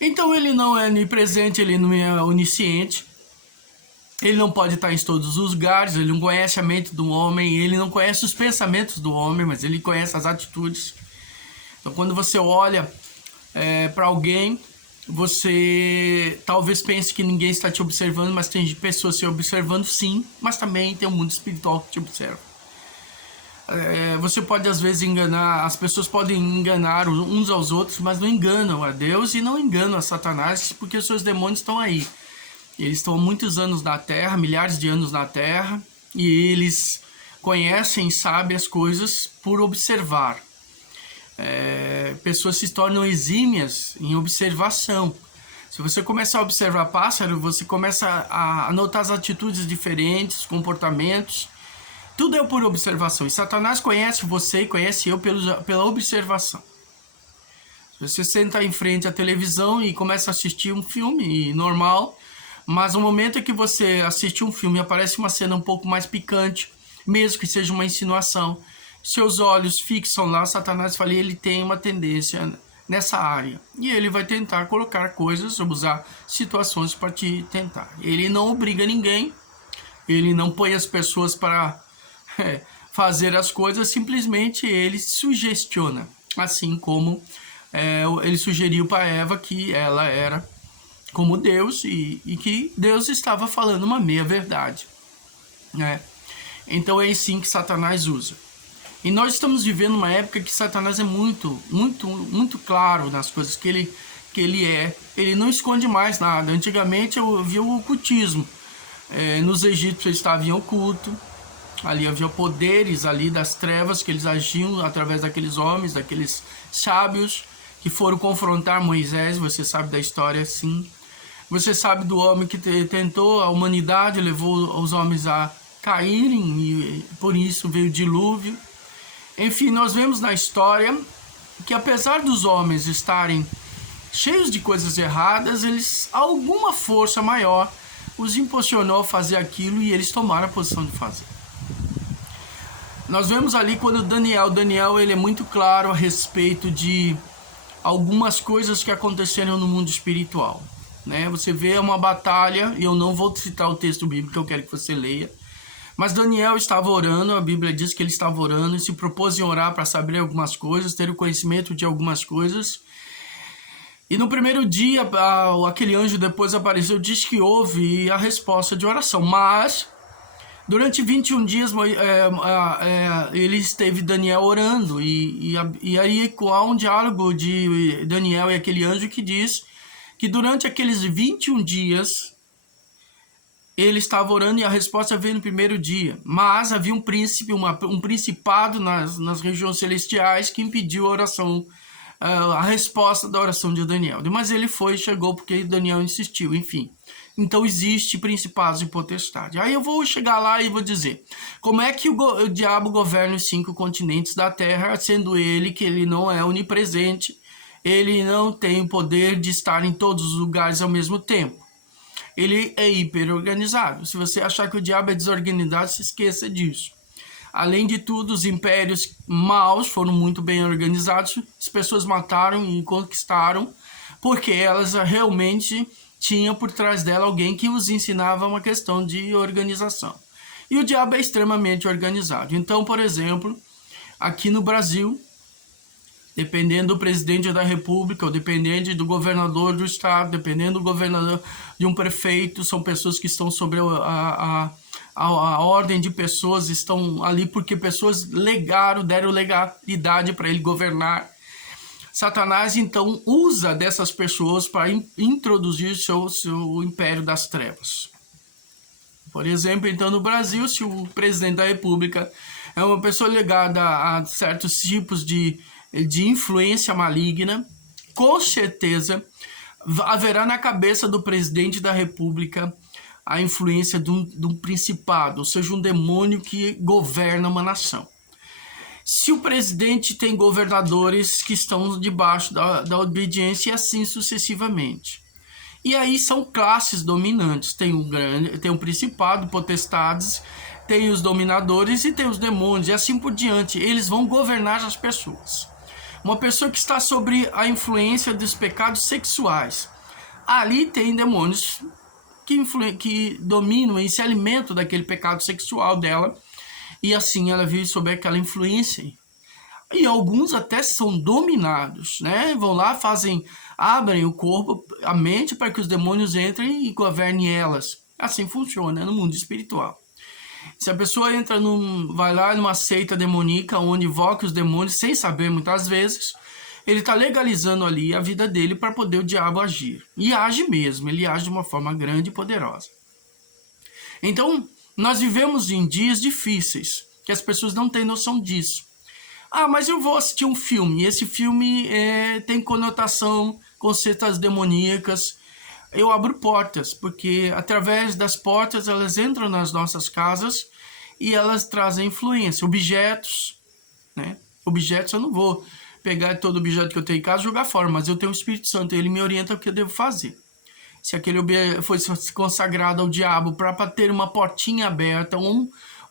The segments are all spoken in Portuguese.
Então ele não é onipresente, ele não é onisciente, ele não pode estar em todos os lugares, ele não conhece a mente do homem, ele não conhece os pensamentos do homem, mas ele conhece as atitudes. Então quando você olha para alguém, você talvez pense que ninguém está te observando, mas tem pessoas te observando sim, mas também tem um mundo espiritual que te observa. Você pode às vezes enganar, as pessoas podem enganar uns aos outros, mas não enganam a Deus e não enganam a Satanás, porque os seus demônios estão aí. Eles estão há muitos anos na Terra, milhares de anos na Terra, e eles conhecem e sabem as coisas por observar. Pessoas se tornam exímias em observação. Se você começa a observar pássaro, você começa a notar as atitudes diferentes, comportamentos. Tudo é por observação. E Satanás conhece você e conhece eu pela observação. Você senta em frente à televisão e começa a assistir um filme normal, mas no momento que você assiste um filme e aparece uma cena um pouco mais picante, mesmo que seja uma insinuação, seus olhos fixam lá, Satanás fala, ele tem uma tendência nessa área. E ele vai tentar colocar coisas, usar situações para te tentar. Ele não obriga ninguém, ele não põe as pessoas para fazer as coisas, simplesmente ele sugestiona. Assim como ele sugeriu para Eva que ela era como Deus e que Deus estava falando uma meia-verdade. Então é assim que Satanás usa. E nós estamos vivendo uma época que Satanás é muito claro nas coisas que ele é. Ele não esconde mais nada. Antigamente eu via o ocultismo. Nos egípcios estava em oculto. Ali havia poderes ali das trevas que eles agiam através daqueles homens, daqueles sábios que foram confrontar Moisés. Você sabe da história, sim. Você sabe do homem que tentou a humanidade, levou os homens a caírem e por isso veio o dilúvio. Enfim, nós vemos na história que apesar dos homens estarem cheios de coisas erradas, alguma força maior os impulsionou a fazer aquilo e eles tomaram a posição de fazer. Nós vemos ali quando Daniel ele é muito claro a respeito de algumas coisas que aconteceram no mundo espiritual. Você vê uma batalha, e eu não vou citar o texto bíblico, eu quero que você leia, mas Daniel estava orando, a Bíblia diz que ele estava orando e se propôs em orar para saber algumas coisas, ter o conhecimento de algumas coisas. E no primeiro dia, aquele anjo depois apareceu, diz que houve a resposta de oração, mas durante 21 dias ele esteve Daniel orando, e aí há um diálogo de Daniel e aquele anjo que diz que durante aqueles 21 dias ele estava orando e a resposta veio no primeiro dia. Mas havia um príncipe, um principado nas regiões celestiais que impediu a oração, a resposta da oração de Daniel. Mas ele chegou porque Daniel insistiu, enfim. Então existe principados e potestade. Aí eu vou chegar lá e vou dizer, como é que o diabo governa os 5 continentes da terra, sendo ele que ele não é onipresente, ele não tem o poder de estar em todos os lugares ao mesmo tempo. Ele é hiperorganizado. Se você achar que o diabo é desorganizado, se esqueça disso. Além de tudo, os impérios maus foram muito bem organizados. As pessoas mataram e conquistaram porque elas realmente tinham por trás dela alguém que os ensinava uma questão de organização. E o diabo é extremamente organizado. Então, por exemplo, aqui no Brasil, dependendo do presidente da república, ou dependendo do governador do estado, dependendo do governador de um prefeito, são pessoas que estão sobre a ordem de pessoas, estão ali porque pessoas deram legalidade para ele governar. Satanás, então, usa dessas pessoas para introduzir seu império das trevas. Por exemplo, então, no Brasil, se o presidente da república é uma pessoa ligada a certos tipos de influência maligna, com certeza haverá na cabeça do presidente da república a influência de um principado, ou seja, um demônio que governa uma nação. Se o presidente tem governadores que estão debaixo da obediência e assim sucessivamente. E aí são classes dominantes, tem um principado, potestades, tem os dominadores e tem os demônios e assim por diante. Eles vão governar as pessoas. Uma pessoa que está sobre a influência dos pecados sexuais. Ali tem demônios que dominam e se alimentam daquele pecado sexual dela. E assim ela vive sob aquela influência. E alguns até são dominados, né? Vão lá, abrem o corpo, a mente, para que os demônios entrem e governem elas. Assim funciona no mundo espiritual. Se a pessoa vai lá numa seita demoníaca, onde invoca os demônios, sem saber muitas vezes, ele está legalizando ali a vida dele para poder o diabo agir. E age mesmo, ele age de uma forma grande e poderosa. Então, nós vivemos em dias difíceis, que as pessoas não têm noção disso. Ah, mas eu vou assistir um filme, e esse filme tem conotação com seitas demoníacas. Eu abro portas, porque através das portas elas entram nas nossas casas e elas trazem influência. Objetos, né? Objetos eu não vou pegar todo objeto que eu tenho em casa e jogar fora, mas eu tenho o Espírito Santo, ele me orienta o que eu devo fazer. Se aquele objeto foi consagrado ao diabo para ter uma portinha aberta,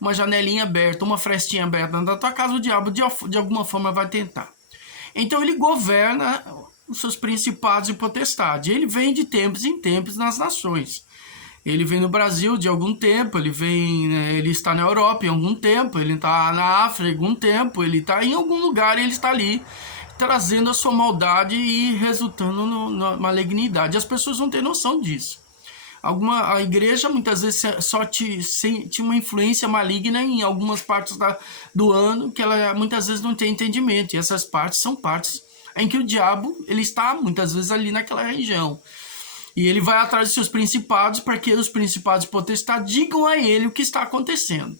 uma janelinha aberta, uma frestinha aberta na tua casa, o diabo de alguma forma vai tentar. Então ele governa os seus principados e potestades. Ele vem de tempos em tempos nas nações. Ele vem no Brasil de algum tempo, ele está na Europa em algum tempo, ele está na África em algum tempo, ele está em algum lugar, ele está ali trazendo a sua maldade e resultando na malignidade. As pessoas não têm noção disso. A igreja muitas vezes só tinha uma influência maligna em algumas partes do ano, que ela muitas vezes não tem entendimento. E essas partes são partes em que o diabo ele está muitas vezes ali naquela região. E ele vai atrás de seus principados para que os principados e potestades digam a ele o que está acontecendo.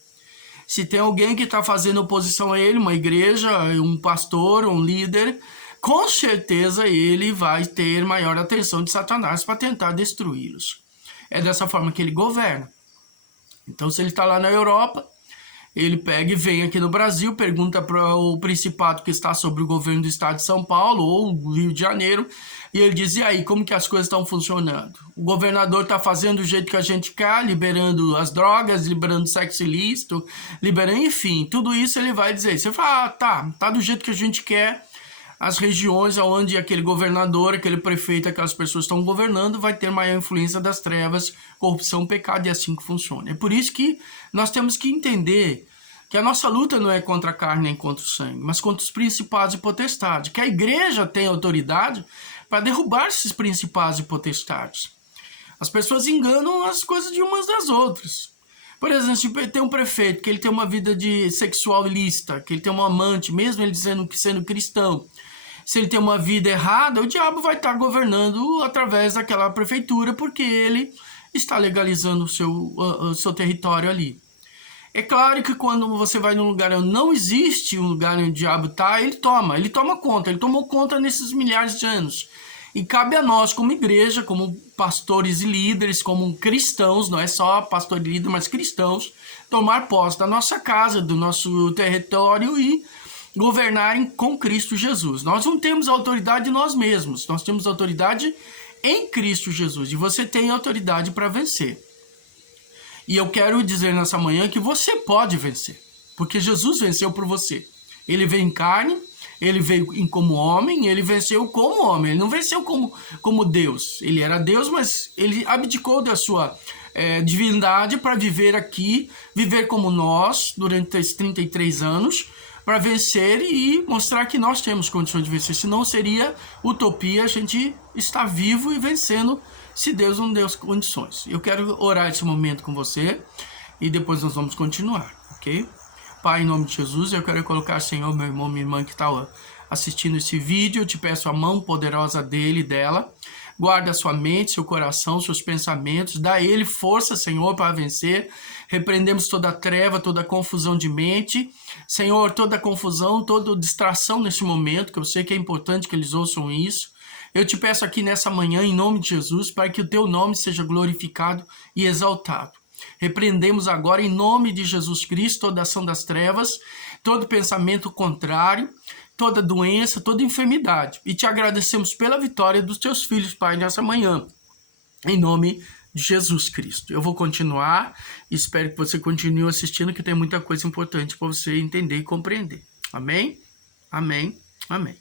Se tem alguém que está fazendo oposição a ele, uma igreja, um pastor, um líder, com certeza ele vai ter maior atenção de Satanás para tentar destruí-los. É dessa forma que ele governa. Então, se ele está lá na Europa, ele pega e vem aqui no Brasil, pergunta para o principado que está sob o governo do estado de São Paulo ou do Rio de Janeiro, e ele diz, e aí, como que as coisas estão funcionando? O governador está fazendo do jeito que a gente quer, liberando as drogas, liberando o sexo ilícito, liberando, enfim, tudo isso ele vai dizer. Você fala, tá do jeito que a gente quer. As regiões onde aquele governador, aquele prefeito, aquelas pessoas estão governando, vai ter maior influência das trevas, corrupção, pecado, e é assim que funciona. É por isso que nós temos que entender que a nossa luta não é contra a carne nem contra o sangue, mas contra os principados e potestades, que a igreja tem autoridade para derrubar esses principados e potestades. As pessoas enganam as coisas de umas das outras. Por exemplo, se tem um prefeito que ele tem uma vida sexual ilícita, que ele tem um amante, mesmo ele dizendo que sendo cristão, se ele tem uma vida errada, o diabo vai estar governando através daquela prefeitura, porque ele está legalizando o seu território ali. É claro que quando você vai num lugar onde não existe um lugar onde o diabo está, ele toma conta, ele tomou conta nesses milhares de anos. E cabe a nós, como igreja, como pastores e líderes, como cristãos, não é só pastor e líder, mas cristãos, tomar posse da nossa casa, do nosso território e governarem com Cristo Jesus. Nós não temos autoridade em nós mesmos, nós temos autoridade em Cristo Jesus. E você tem autoridade para vencer. E eu quero dizer nessa manhã que você pode vencer, porque Jesus venceu por você. Ele veio em carne, ele veio como homem, ele venceu como homem, ele não venceu como Deus. Ele era Deus, mas ele abdicou da sua divindade para viver aqui, viver como nós durante esses 33 anos, para vencer e mostrar que nós temos condições de vencer. Senão seria utopia a gente estar vivo e vencendo se Deus não deu condições. Eu quero orar esse momento com você e depois nós vamos continuar, ok? Pai, em nome de Jesus, eu quero colocar, Senhor, meu irmão, minha irmã que está assistindo esse vídeo, eu te peço a mão poderosa dele e dela. Guarda sua mente, seu coração, seus pensamentos, dá a ele força, Senhor, para vencer. Repreendemos toda treva, toda confusão de mente. Senhor, toda confusão, toda distração nesse momento, que eu sei que é importante que eles ouçam isso. Eu te peço aqui nessa manhã, em nome de Jesus, para que o teu nome seja glorificado e exaltado. Repreendemos agora, em nome de Jesus Cristo, toda ação das trevas, todo pensamento contrário, toda doença, toda enfermidade. E te agradecemos pela vitória dos teus filhos, Pai, nessa manhã. Em nome de Jesus Cristo. Eu vou continuar e espero que você continue assistindo, que tem muita coisa importante para você entender e compreender. Amém? Amém. Amém.